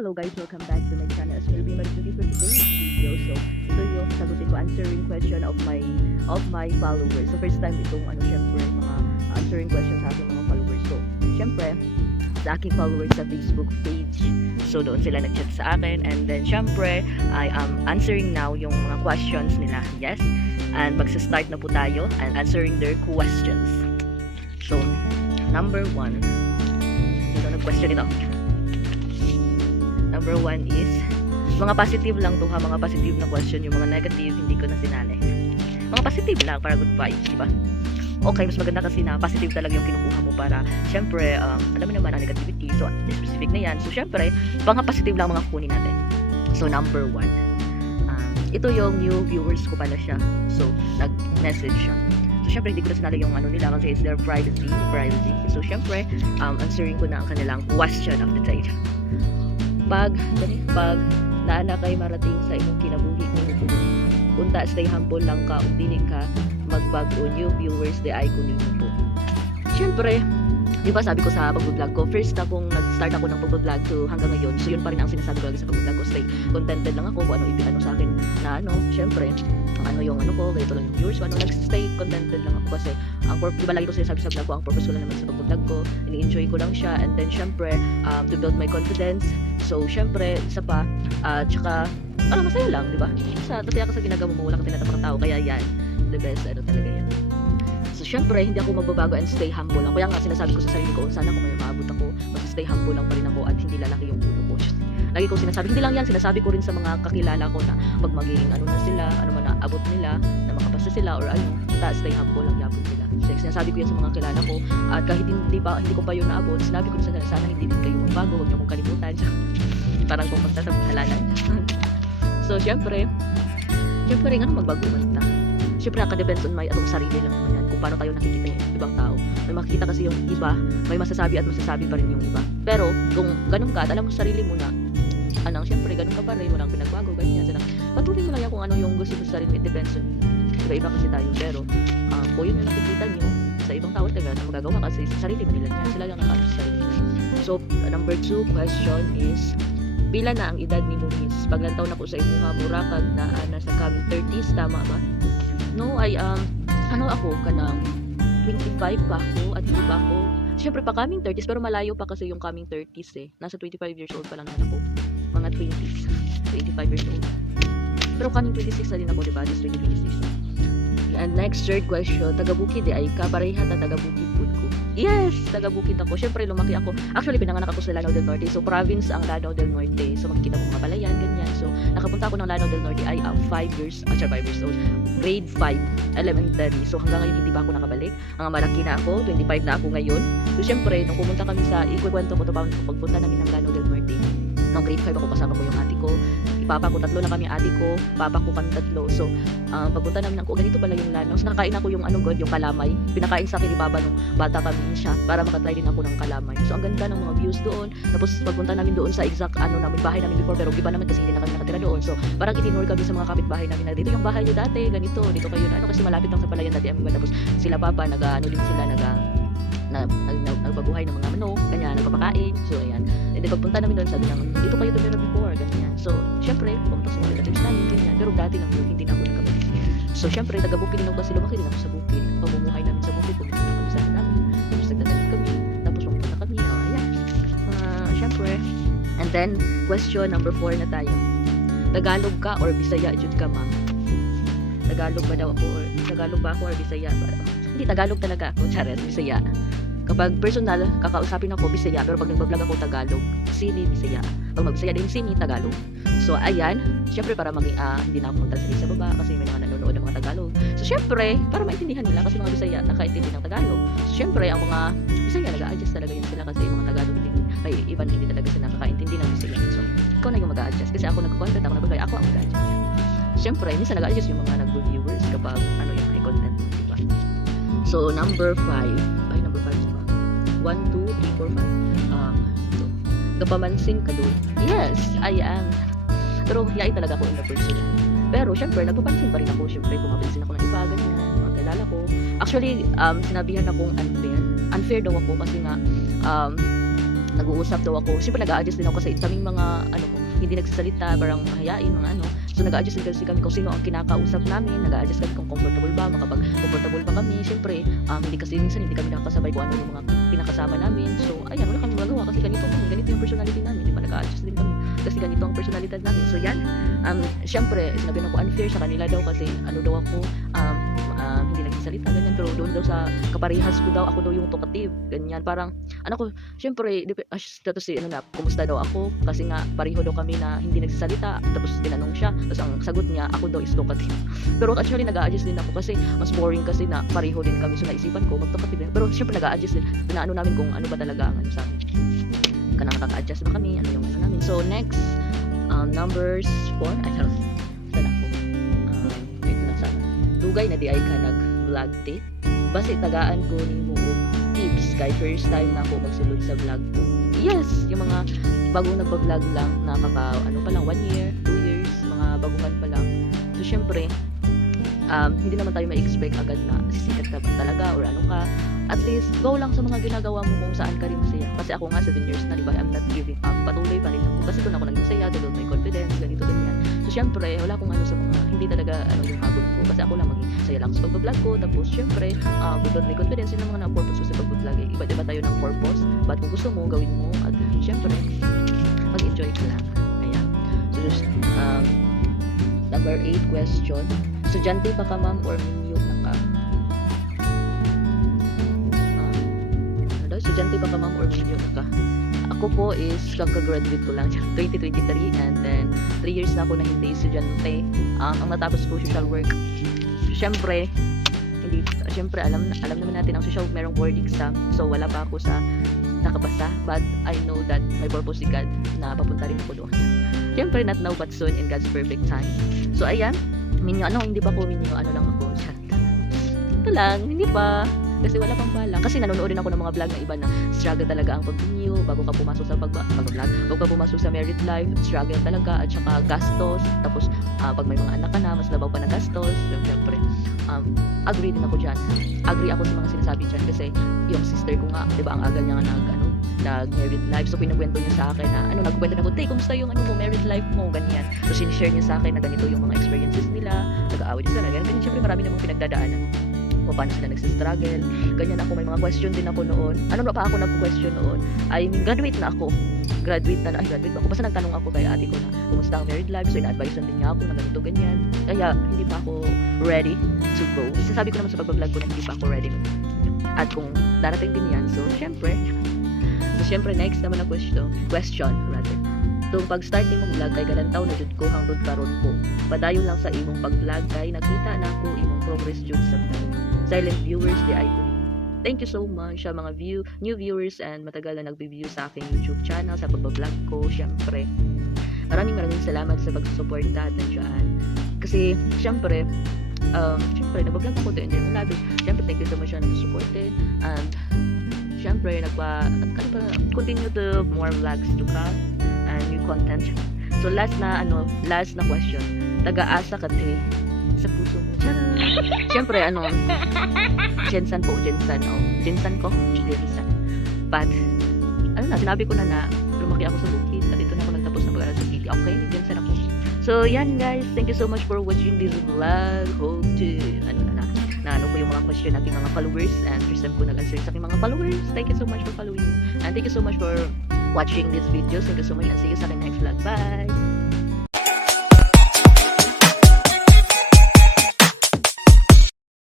hello guys, welcome back to my channel. As will be my duty for today's video. So, ito yung sagutin ko, answering question of my followers. So, first time itong syempre, mga answering question sa aking mga followers. So, syempre, sa aking followers sa Facebook page. So, doon sila nag-chat sa akin. And then, syempre, I am answering now yung mga questions nila. Yes? And magsa-start na po tayo and answering their questions. So, number 1. Dito nag-question ito. Number 1 is, mga positive lang to ha, mga positive na question. Yung mga negative, hindi ko na sinali. Mga positive lang, para good vibes, di ba? Okay, mas maganda kasi na positive talaga yung kinukuha mo para, syempre, alam mo naman ang negativity. So, specific na yan. So, syempre, mga positive lang mga kunin natin. So, number 1. Ito yung new viewers ko pala siya. So, nag-message siya. So, syempre, hindi ko na sinali yung nila kasi it's their privacy. So, syempre, answering ko na ang kanilang question of the day. Pag naana kay marating sa imong kinabuhi nimo unta stay humble lang ka ug dili ka magbago new viewers di ay kunin mo po. Syempre, di ba sabi ko sa pag-vlog ko, first na kung nag-start ako ng pag-vlog to hanggang ngayon, so yun pa rin ang sinasabi ko lagi sa pag-vlog ko, stay contented lang ako kung ano sa akin na syempre, yung ko, ganito lang yung viewers ko, nag-stay contented lang ako kasi di ba lagi ko sinasabi sa vlog ko, ang purpose ko lang naman sa pag-vlog ko, ini-enjoy ko lang siya, and then syempre, to build my confidence. So syempre, isa pa, tsaka masaya lang, di ba? Tataya ka sa ginagawa mo, wala kang tinatapang tao, kaya yan, the best, talaga yan. So, syempre, hindi ako magbabago and stay humble lang. Kaya nga, sinasabi ko sa sarili ko, sana kung may maabot ako, mas stay humble lang pa rin ako at hindi lalaki yung ulo ko. Lagi ko sinasabi, hindi lang yan, sinasabi ko rin sa mga kakilala ko na pag maging na sila, man na abot nila, na makapasa sila, or stay humble lang yapon sila. So, sinasabi ko yan sa mga kilala ko, at kahit hindi ko pa yun naabot, sinabi ko sa sana hindi din kayo magbago, huwag niyo akong kalimutan. Parang kung basta sa halalan. So, syempre, nga magbago basta. Syempre, nakadepends on my atong sarili lang naman yan. Kung paano tayo nakikita yung ibang tao. May makikita kasi yung iba, may masasabi at masasabi pa rin yung iba. Pero, kung ganun ka at alam mo sa sarili mo na, syempre, ganun ka pa rin, walang pinagbago, ganyan. So, patuloy mo lang yan kung ano yung gusto mo sa sarili. It depends on iba kasi tayo. Pero, kung yun yung nakikita nyo sa ibang tao, taga na magagawa kasi sa sarili mo nila yan. Sila lang nakakasya sa sarili nila. So, number 2 question is, pila na ang edad ni Mumis? Pag lantaw na ko sa imuha, mura kag na nasa coming 30s, tama ba? No, ako kanang 25 pa ako at hindi pa ako. Syempre pa coming 30s pero malayo pa kasi yung coming 30s eh. Nasa 25 years old pa lang naman ako. Mga 20s. 25 years old. Pero coming 26 na din ako, diba? Just 2026. And next, third question, taga-Bukid di ay ka? Pareha na taga-Bukid food ko. Yes! Taga-Bukid ako. Syempre, lumaki ako. Actually, pinanganak ako sa Lanao del Norte. So, province ang Lanao del Norte. So, makikita ko mga palayan, ganyan. So, nakapunta ako ng Lanao del Norte ay 5 years old. Grade 5, elementary. So, hanggang ngayon, hindi pa ako nakabalik. Ang malaki na ako, 25 na ako ngayon. So, syempre, nung pumunta kami ikukwento ko ito pagpunta namin ng Lanao del Norte. Nung grade 5 ako, kasama ko yung ate ko. Papa ko, 3 na kami, ate ko, papa ko kami 3. So, pagpunta namin ako, ganito pala yung Lanao. So, nakakain ako yung yung kalamay. Pinakain sa akin ni papa nung bata kami siya para makatry din ako ng kalamay. So, ang ganda ng mga views doon. Tapos, pagpunta namin doon sa exact namin, bahay namin before, pero iba naman kasi hindi na kami nakatira doon. So, parang itinur kami sa mga kapitbahay namin na dito yung bahay niyo dati, ganito, dito kayo na, kasi malapit lang sa palayan dati. Tapos, sila papa, nagbabuhay ng mga manok, ganyan, nagpapakain. So, ayan. And then, pagpunta namin doon, sabi namin, dito kayo tumira before, ganyan. So, syempre, pumunta sa mga relatives namin, ganyan. Pero dati lang yun, hindi na ako nakabalik. So, syempre, taga-Bukid din ako kasi lumaki din ako sa Bukid. Pamumuhay namin sa Bukid, pumunta kami sa namin. Tapos, nagtatanim kami. Tapos, pumunta kami. Ayan. Syempre. And then, question number 4 na tayo. Tagalog ka or Bisaya, jud ka, ma'am? Tagalog ba ako or Bisaya? Hindi, Tagalog talaga ako. Chares, Bisaya. Kapag personal, kakausapin ako Bisaya, pero pag nagbablog ako Tagalog, sini Bisaya. Pag magbisaya din sini Tagalog. So ayan, syempre para maging hindi na ako magtansali sa baba kasi may mga nanonood ng mga Tagalog. So syempre, para maintindihan nila kasi mga Bisaya nakaintindi ng Tagalog. So syempre, ang mga Bisaya nag-a-adjust talaga yun sila kasi yung mga Tagalog may iba hindi talaga sila nakakaintindi ng Bisaya. So ikaw na yung mag-a-adjust kasi ako nag-content, ako nag-vlog, ako ang mag-a-adjust. Syempre, minsan nag-a-adjust yung mga nag-viewers kapag yung may content, diba? So number 5, 1, 2, 3, 4, 5. Kapamansin ka doon. Yes, I am. Pero mahihain talaga ako in the person. Pero syempre, nagpapansin pa rin ako. Syempre, pumapansin ako ng iba, ganyan, mga kilala ko. Actually, sinabihan akong unfair. Unfair daw ako kasi nga, nag-uusap daw ako. Siyempre nag-a-adjust din ako kasi kaming mga hindi nagsasalita, parang mahiyain, mga So nag-a-adjust din kasi kami kung sino ang kinakausap namin, nag-a-adjust kami kung comfortable ba, comfortable ba kami. Siyempre, hindi kasi minsan hindi kami nakakasabay kung ano yung mga pinakasama namin. So, ayan, wala kami magawa kasi ganito yung personality namin, di ba? Nag-a-adjust din kami kasi ganito ang personalidad namin. So, yan. Siyempre, sinabi ko unfair sa kanila daw kasi daw ako, hindi nagsasalita, ganyan. Pero doon daw sa kaparehas ko daw, ako daw yung talkative, ganyan. Parang, siyempre, tapos kumusta daw ako? Kasi nga, pareho daw kami na hindi nagsasalita. Tapos tinanong siya, tapos ang sagot niya, ako daw is talkative. Pero actually, nag-a-adjust din ako kasi mas boring kasi na pareho din kami. So, naisipan ko, mag-talkative din. Pero siyempre, nag-a-adjust din. Pinaano namin kung ano ba talaga ang sa amin. Nakaka-adjust ba kami? Ano yung namin? So, next, numbers 4. Ay, charot. Sana ako. Ito na sana. Dugay na di ay ka nag-vlog te. Basi tagaan ko ni mo tips kay first time na ako magsulod sa vlog ko. Yes, yung mga bagong nagpa-vlog lang, pa lang 1 year, 2 years, mga baguhan pa lang. So, syempre, hindi naman tayo ma-expect agad na sisikat ka talaga or ano ka. At least, go lang sa mga ginagawa mo kung saan ka rin masaya. Kasi ako nga, 7 years na, diba? I'm not giving up. Patuloy pa rin ako. Kasi doon ako naging saya, doon may confidence, ganito, ganyan. So, syempre, wala akong sa mga, hindi talaga, yung habol ko. Kasi ako lang maging saya lang sa pag-vlog ko. Tapos, syempre, doon may confidence, yun ang mga na-purpose ko sa pag-vlog. Iba-iba tayo ng purpose. Ba't kung gusto mo, gawin mo. At, syempre, mag-enjoy ka lang. Ayan. So, just, number 8 question. Estudyante pa ka, ma'am, or minyo na ka? Estudyante pa ka, ma'am, or minyo na ka? Ako po is kaka-graduate ko lang 2023 and then 3 years na ako na hindi estudyante. Ang natapos ko social work. Siyempre, alam naman natin ang social work merong board exam. So wala pa ako sa nakapasa, but I know that may purpose si God na papunta rin ako doon. Siyempre, not now but soon in God's perfect time. So ayan, hindi pa ko minyo, lang ako. Ito lang, hindi pa. Kasi wala pang bala. Kasi nanonood din ako ng mga vlog na iba na struggle talaga ang pag-renew bago ka pumasok sa pag-vlog, bago ka pumasok sa married life, struggle talaga, at saka gastos. Tapos, pag may mga anak ka na, mas labaw pa na gastos. Siyempre, agree din ako dyan. Agree ako sa mga sinasabi dyan kasi yung sister ko nga, di ba, ang aga niya nga nag-married life. So, pinakwento niya sa akin na, nagkwento na ko, kumusta yung married life mo, ganyan. So, sinishare niya sa akin na ganito yung mga experiences nila, nag-aaway sila, ganyan. Siyempre, marami namang pinagdadaanan. Kung paano sila nagsistruggle. Ganyan ako, may mga question din ako noon. Ano na pa ako nag-question noon? Graduate na ako. Graduate ba ako? Basta nagtanong ako kay ate ko na, kumusta ang married life? So, ina-advise din niya ako na ganito, ganyan. Kaya, hindi pa ako ready to go. Sabi ko naman sa pag-vlog ko na hindi pa ako ready. At kung darating din yan, so, syempre, next naman na question rather. Tung pag-start ni mong vlog kay galantaw na jud ko hangtod karon po. Padayon lang sa imong pag-vlog kay nakita na ako imong progress jud sa vlog. Silent viewers di ay ko. Thank you so much sa mga new viewers and matagal na nagbi-view sa aking YouTube channel sa pag-vlog ko. Syempre, maraming salamat sa pag-suporta nandiyan. Kasi syempre, nag-vlog ako to enjoy my life. Syempre, thank you so much na nag-supported and syempre continue to more vlogs to come and new content. So last na question. Taga-asa ka te sa puso mo. Siyempre Jensan ko. But sinabi ko na lumaki ako sa bukid at dito na ako nagtapos ng pag-aaral sa city. Okay, Jensan ako. So yan guys, thank you so much for watching this vlog. Hope to ko yung mga question natin mga followers and first time ko nag-answer sa aking mga followers. Thank you so much for following and thank you so much for watching this video. Thank you so much and see you sa next vlog. Bye!